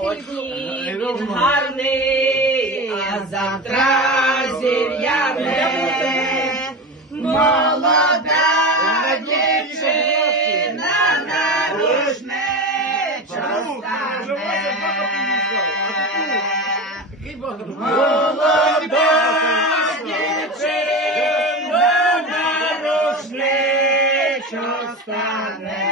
Він гарний, а завтра зір'яне. Молода дівчина стане. Молода дівчина нарушнича стане.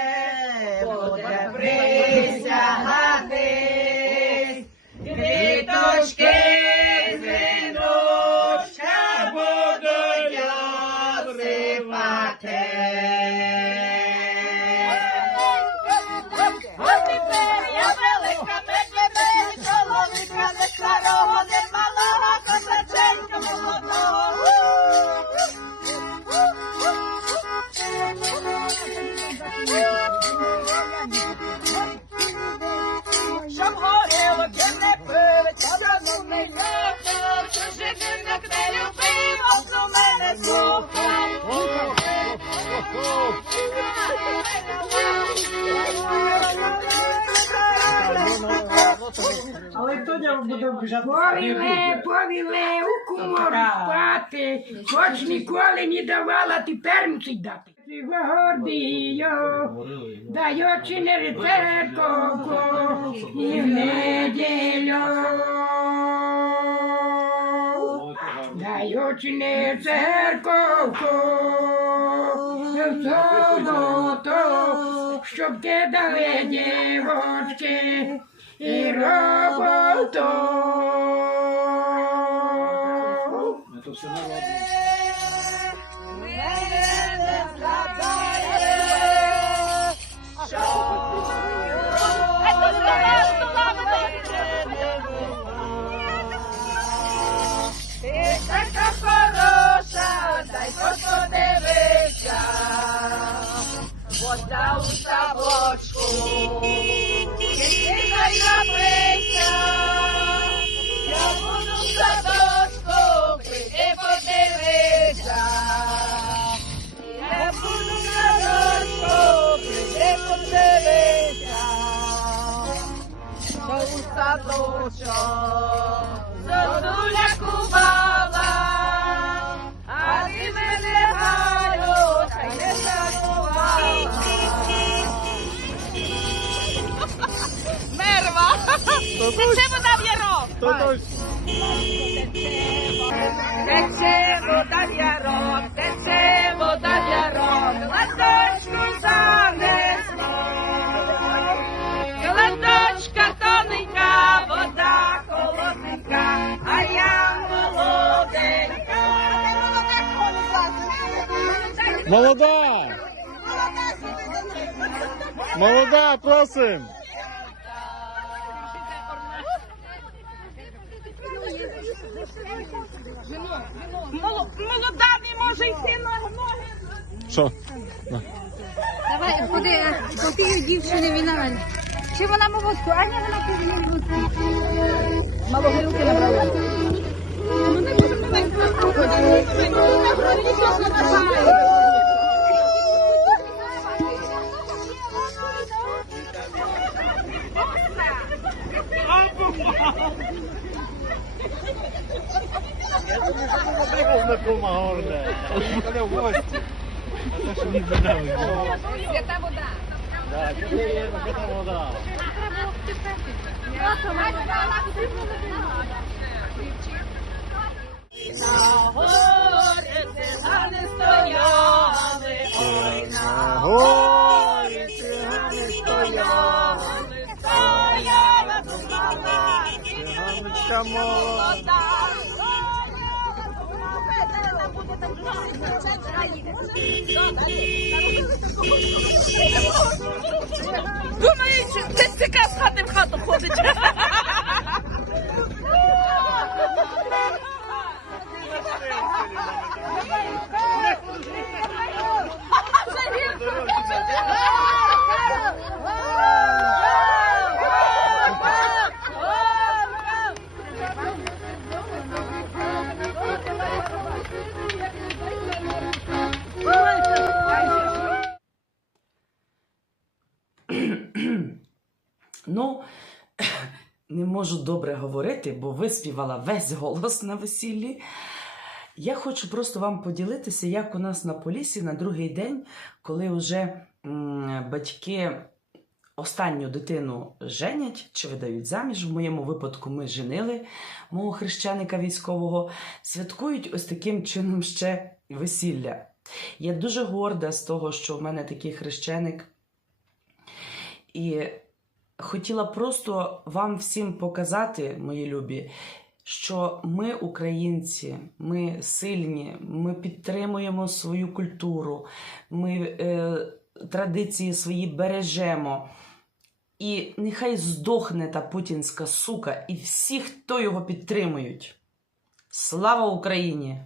Не буде обіжати? Повіли, повіли у кумору спати, хоч ніколи не давала, тепер мусить дати. Ти гордію, даючи не рецепку і в неділю. Даючи не церковку, в суботу, щоб кидали дівочки і роботу. Ти у садочок. Зозуля кувала, а ти мене Галю, та й не забувала. Мерва! Тече вода Молода! Молода, просим! Молода не може йти на ноги. Що? Давай, ходи, поки дівчини віна. Чи вона молодку? А ні, вона молодку. Мало горілки набрала. Свята вода. На горі цигани стояли, ой, на горі цигани стояли, стояла думала, Циганочка молода. Думаю, що цика з хати в хату ходить. Ну, не можу добре говорити, бо виспівала весь голос на весіллі. Я хочу просто вам поділитися, як у нас на Полісі на другий день, коли вже м, батьки останню дитину женять чи видають заміж. В моєму випадку ми женили мого хрещеника військового, святкують ось таким чином ще весілля. Я дуже горда з того, що в мене такий хрещеник. І хотіла просто вам всім показати, мої любі, що ми, українці, ми сильні, ми підтримуємо свою культуру, ми е, традиції свої бережемо. І нехай здохне та путінська сука і всі, хто його підтримують. Слава Україні!